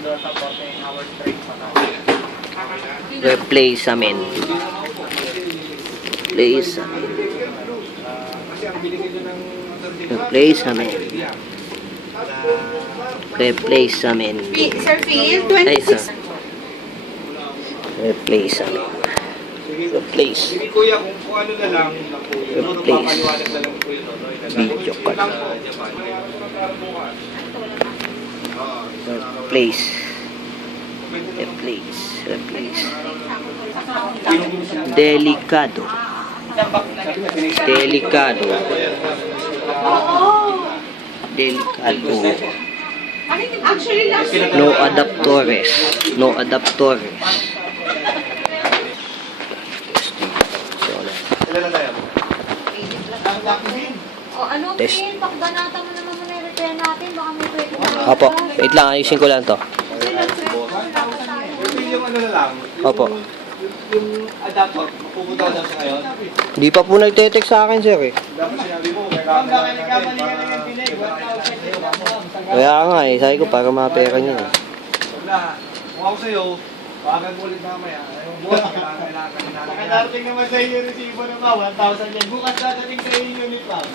doon sa 14 hours straight pa Replacement. Replacement. Replacement. Replacement. Sir Phil, Ay, 26. isa. Replacement. Replace. Hindi kuya, kung ano na lang, Replace. papaliwanag na lang po yun. Video card. Replace. Replace. Replace. Delikado. Delikado. Delikado. Actually, last week. No adaptores. No adaptores. Ilan na tayo? O ano, Test. Phil? Pakbanata mo naman muna i-repair natin. Baka may pwede na. Opo, wait lang, ayusin ko lang to. Yung ano na lang, Opo. yung adapter, pupunta ka daw sa ngayon. Hindi pa po nagte-text sa akin, sir eh. Dapat sinabi mo, kailangan na nagkamali ka na yung pinag, 1,000. Kaya nga eh, sabi ko para mapera niya eh. Huwag na, kung ako sa'yo, bakit mo ulit mamaya, yung buwan, kailangan ka na. Nakadarating naman sa iyo yung resibo ng 1,000 yan. Bukas dadating sa iyo yung unit lang.